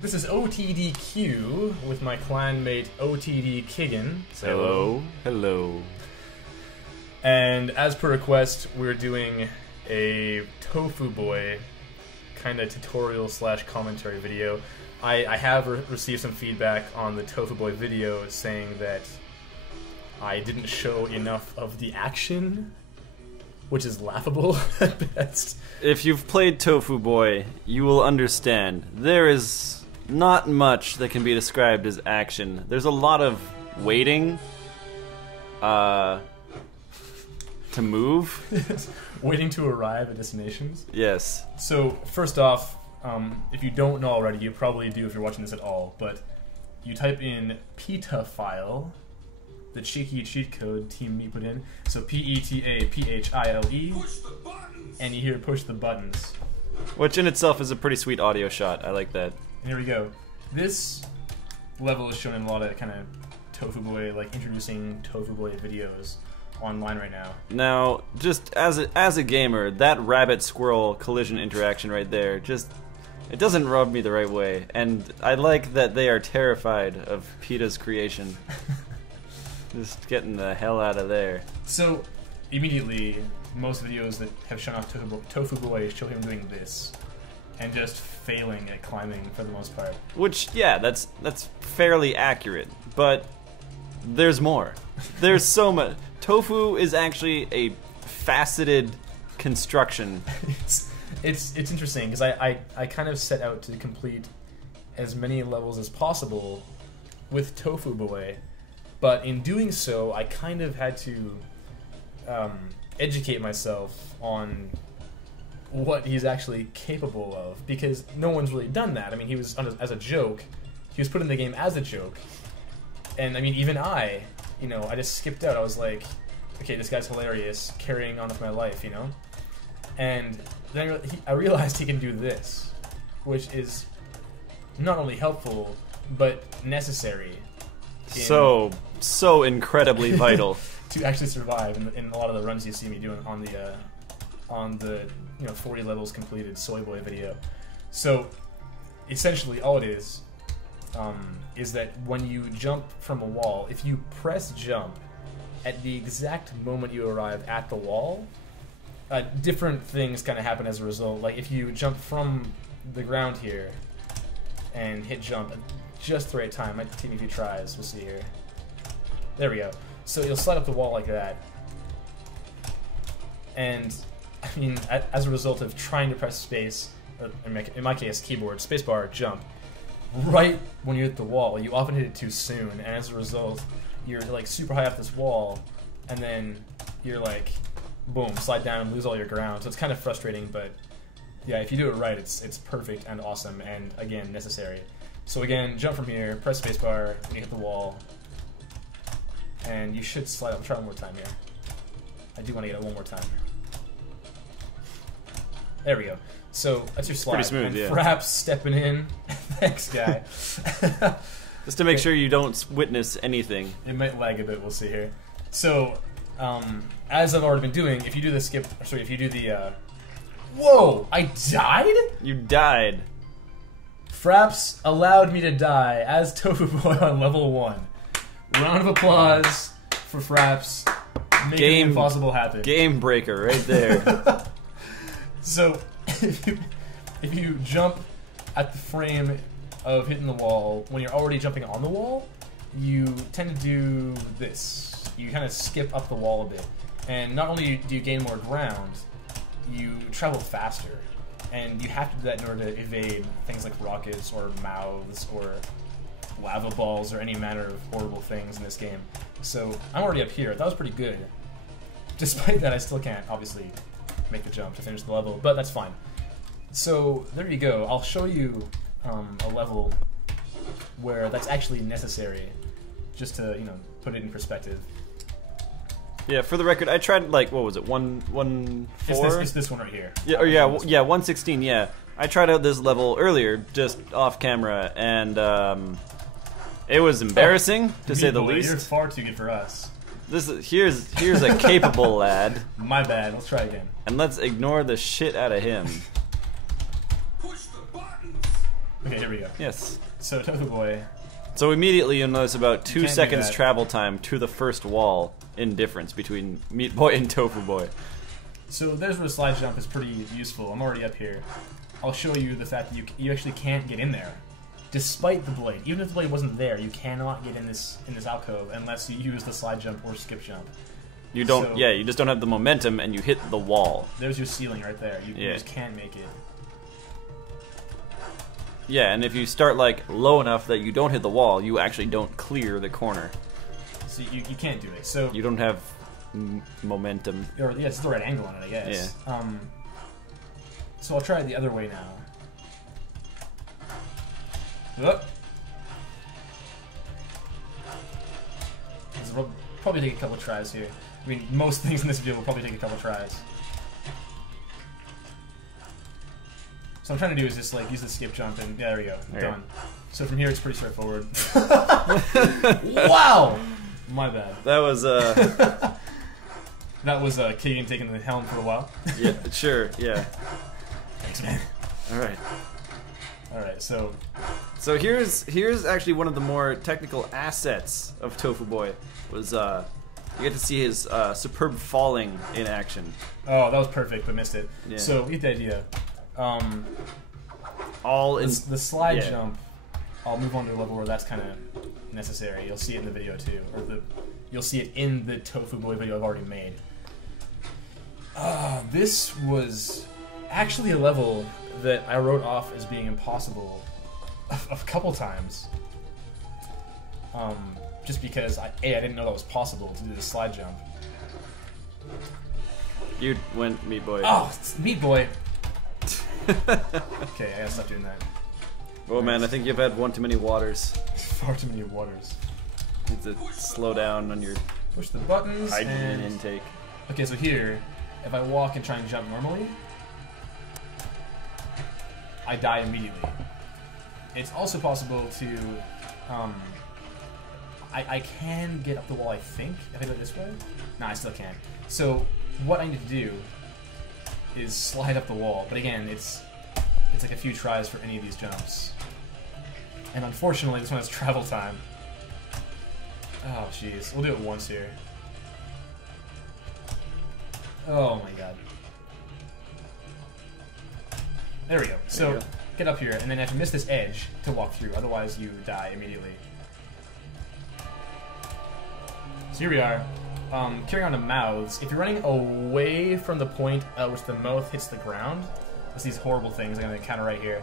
This is OTD Kign with my clanmate OTD Kign. Hello. Hello. And as per request, we're doing a Tofu Boy kind of tutorial slash commentary video. I have received some feedback on the Tofu Boy video saying that I didn't show enough of the action, which is laughable at best. If you've played Tofu Boy, you will understand. There is not much that can be described as action. There's a lot of waiting to move. Waiting to arrive at destinations? Yes. So, first off, if you don't know already, you probably do if you're watching this at all, but you type in PETA file, the cheeky cheat code Team Me put in, so PETAPHILE, and you hear push the buttons. Which in itself is a pretty sweet audio shot. I like that. And here we go. This level is shown in a lot of kind of Tofu Boy, like introducing Tofu Boy videos online right now. Now, just as a gamer, that rabbit squirrel collision interaction right there, just it doesn't rub me the right way, and I like that they are terrified of PETA's creation. Just getting the hell out of there. So immediately, most videos that have shown off Tofu Boy show him doing this, and just failing at climbing for the most part. Which, yeah, that's fairly accurate, but there's more. There's so much. Tofu is actually a faceted construction. It's interesting because I kind of set out to complete as many levels as possible with Tofu Boy, but in doing so, I kind of had to educate myself on what he's actually capable of, because no one's really done that. I mean, he was as a joke. He was put in the game as a joke, and I mean, even I just skipped out. I was like, okay, this guy's hilarious, carrying on with my life, you know? And then I realized he can do this, which is not only helpful, but necessary. So incredibly vital. To actually survive in a lot of the runs you see me doing on the 40 levels completed Soy Boy video. So essentially all it is that when you jump from a wall, if you press jump at the exact moment you arrive at the wall, different things kind of happen as a result. Like if you jump from the ground here and hit jump at just the right time, might take me a few tries, we'll see here. There we go. So you'll slide up the wall like that, and I mean, as a result of trying to press space, or in my case, keyboard, spacebar, jump, right when you hit the wall, you often hit it too soon, and as a result, you're like super high off this wall, and then you're like, boom, slide down and lose all your ground. So it's kind of frustrating, but yeah, if you do it right, it's perfect and awesome, and again, necessary. So again, jump from here, press spacebar when you hit the wall, and you should slide up. I'll try one more time here. I do want to get it one more time. There we go. So that's your slide. Pretty smooth, and yeah. Perhaps stepping in. Thanks, guy. Just to make sure you don't witness anything. It might lag a bit. We'll see here. So, as I've already been doing, if you do the skip, sorry, if you do the, whoa! I died? You died. Fraps allowed me to die as Tofu Boy on level 1. Round of applause for Fraps. Making the impossible happen. Game breaker right there. So, if you jump at the frame of hitting the wall, when you're already jumping on the wall, you tend to do this. You kind of skip up the wall a bit. And not only do you gain more ground, you travel faster. And you have to do that in order to evade things like rockets or mouths or lava balls or any manner of horrible things in this game. So, I'm already up here. That was pretty good. Despite that, I still can't, obviously, make the jump to finish the level, but that's fine. So there you go. I'll show you a level where that's actually necessary, just to put it in perspective. Yeah, for the record, I tried like what was it, 1-4? It's this one right here. Yeah, or yeah, 116. Yeah, I tried out this level earlier, just off camera, and it was embarrassing to say the least. You're far too good for us. Here's a capable lad. My bad. Let's try again. And let's ignore the shit out of him. Push the buttons. Okay, here we go. Yes. So Tofu Boy. So immediately you'll notice about You 2 can't do seconds that. travel time to the first wall in difference between Meat Boy and Tofu Boy. So there's where the slide jump is pretty useful. I'm already up here. I'll show you the fact that you actually can't get in there, despite the blade. Even if the blade wasn't there, you cannot get in this alcove unless you use the slide jump or skip jump. You don't. So- Yeah, you just don't have the momentum, and you hit the wall. There's your ceiling right there. You Yeah. just can't make it. Yeah, and if you start like low enough that you don't hit the wall, you actually don't clear the corner. So you can't do it. So You don't have momentum. or yeah, it's the right angle on it, I guess. So I'll try it the other way now. Whoop. This will probably take a couple tries here. I mean, most things in this video will probably take a couple tries. So what I'm trying to do is just like use the skip jump and yeah, there we go, done. So from here it's pretty straightforward. Wow! My bad. That was That was Kign taking the helm for a while. yeah, sure, yeah. Thanks, man. All right. Alright, so So here's actually one of the more technical assets of Tofu Boy was you get to see his superb falling in action. oh, that was perfect, but missed it. Yeah. So you get the idea. All in The slide yeah. jump, I'll move on to a level where that's kind of necessary. You'll see it in the video too, or you'll see it in the Tofu Boy video I've already made. This was actually a level that I wrote off as being impossible a couple times. Just because I didn't know that was possible to do the slide jump. You went Meat Boy. Oh, it's Meat Boy. Okay, I gotta stop doing that. Oh man, I think you've had one too many waters. Far too many waters. You need to slow down on your Push the buttons hydrogen and intake. okay, so here, if I walk and try and jump normally, I die immediately. It's also possible to, I can get up the wall, I think, if I go this way. No, I still can't. So what I need to do is slide up the wall, but again, it's like a few tries for any of these jumps. And unfortunately, this one has travel time. Oh, jeez. We'll do it once here. Oh my god. There we go. So, you go. get up here, and then you have to miss this edge to walk through, otherwise you die immediately. So here we are. Carrying on to mouths. If you're running away from the point at which the mouth hits the ground, it's these horrible things I'm going to encounter right here.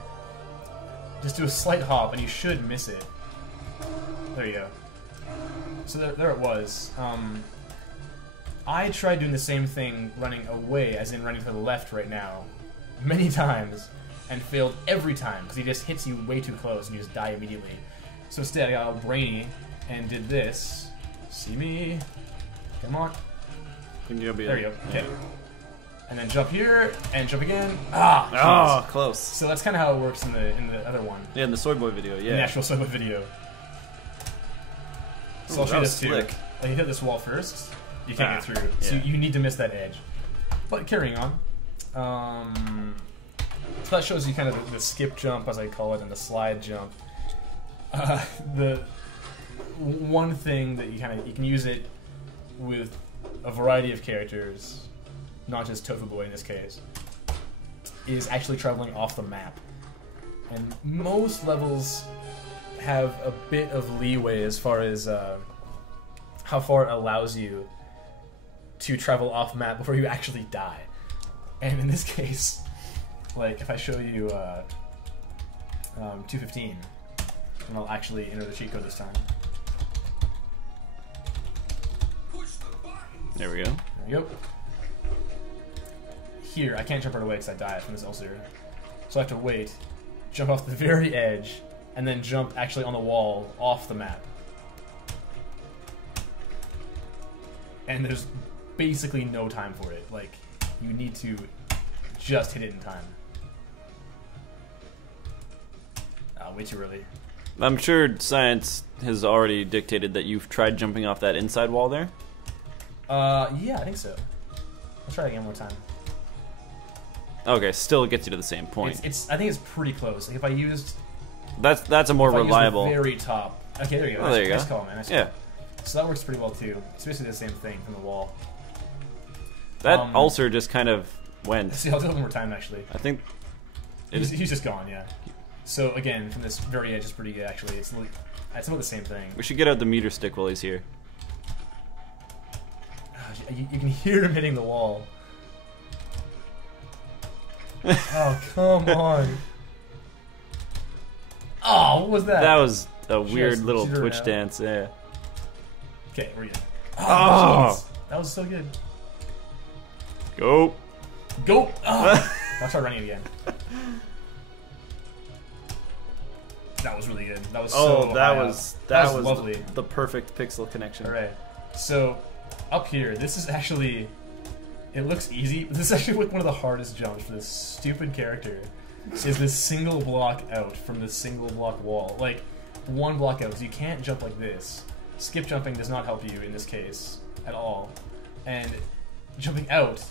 Just do a slight hop, and you should miss it. There you go. So there it was. I tried doing the same thing running away, as in running to the left right now, many times, and failed every time, because he just hits you way too close and you just die immediately. So instead I got all brainy and did this. See me? Come on. There you go. Okay. And then jump here, and jump again. Ah! Oh, jeez. close. So that's kind of how it works in the other one. Yeah, in the Soy Boy video, yeah. In the actual Soy Boy video. So Ooh, I'll show that you was this too. slick. Like, you hit this wall first, you can't get through. So yeah. you need to miss that edge. But carrying on. So that shows you kind of the skip jump, as I call it, and the slide jump. The one thing that you can use it with a variety of characters, not just Tofu Boy in this case, is actually traveling off the map. And most levels have a bit of leeway as far as how far it allows you to travel off map before you actually die. And in this case, like if I show you 215, and I'll actually enter the cheat code this time. There we go. There you go. Here, I can't jump right away because I die from this ulcer. So I have to wait, jump off the very edge, and then jump actually on the wall off the map. And there's basically no time for it. Like, you need to just hit it in time. Way too early. I'm sure science has already dictated that you've tried jumping off that inside wall there. Yeah, I think so. Let's try it again one more time. Okay, still gets you to the same point. I think it's pretty close. Like if I used That's a more If I use the reliable. very top. Okay, there you go. Oh, there you Nice go. call, man. Nice Yeah. call. So that works pretty well too. It's basically the same thing from the wall. That ulcer just kind of went. See, I'll do it one more time actually. I think He's just gone, yeah. So again, from this very edge is pretty good actually. It's about the same thing. we should get out the meter stick while he's here. You can hear him hitting the wall. Oh, come on. Oh, what was that? That was a weird Just little zero Twitch out. dance. Yeah. Okay, we're good. Oh. jeez. That was so good. Go. Go! Oh. I'll try running again. That was really good. That was so that high was up. that was lovely. the perfect pixel connection. Alright, so up here, this is actually, it looks easy, but this is actually one of the hardest jumps for this stupid character. Is this single block out from the single block wall. Like, one block out, because you can't jump like this. Skip jumping does not help you in this case at all. And jumping out,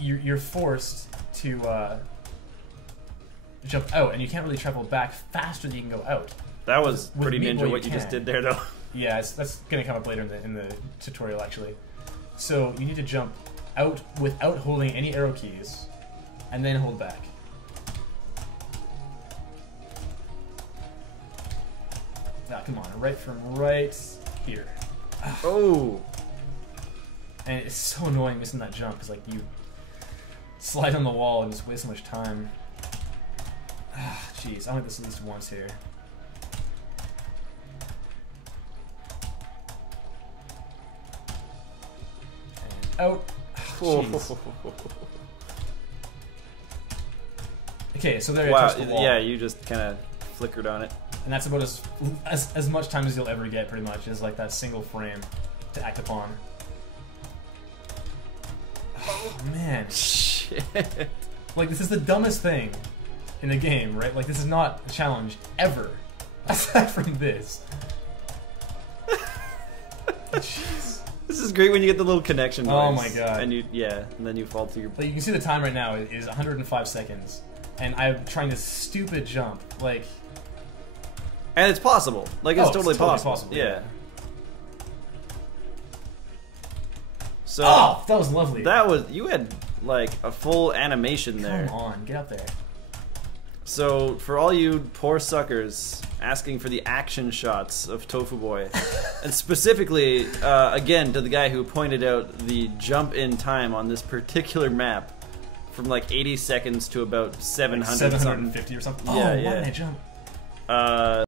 you're forced to jump out, and you can't really travel back faster than you can go out. That was With pretty Meat ninja Boy, what you you just can. did there, though. Yeah, that's gonna come up later in the tutorial actually. So you need to jump out without holding any arrow keys, and then hold back. Now come on, right from right here. Oh. And it's so annoying missing that jump because like you slide on the wall and just waste so much time. Jeez, I want this at least once here. And out. Jeez. Okay, so there you Wow. touch the wall. Yeah, you just kind of flickered on it. And that's about as much time as you'll ever get, pretty much, is like that single frame to act upon. Oh man, Shit. like this is the dumbest thing in the game, right? Like this is not a challenge ever, aside from this. Jeez. This is great when you get the little connection noise. Oh my god. And and then you fall through your. Like you can see the time right now is 105 seconds, and I'm trying this stupid jump, like. And it's possible. Like it's Oh, totally possible. possible. Yeah. So Oh, that was lovely. that was you had like a full animation there. Come on, get up there. So for all you poor suckers asking for the action shots of Tofu Boy, and specifically again to the guy who pointed out the jump in time on this particular map from like 80 seconds to about 700 Like 750 or something. Yeah, Oh, yeah. why did I jump?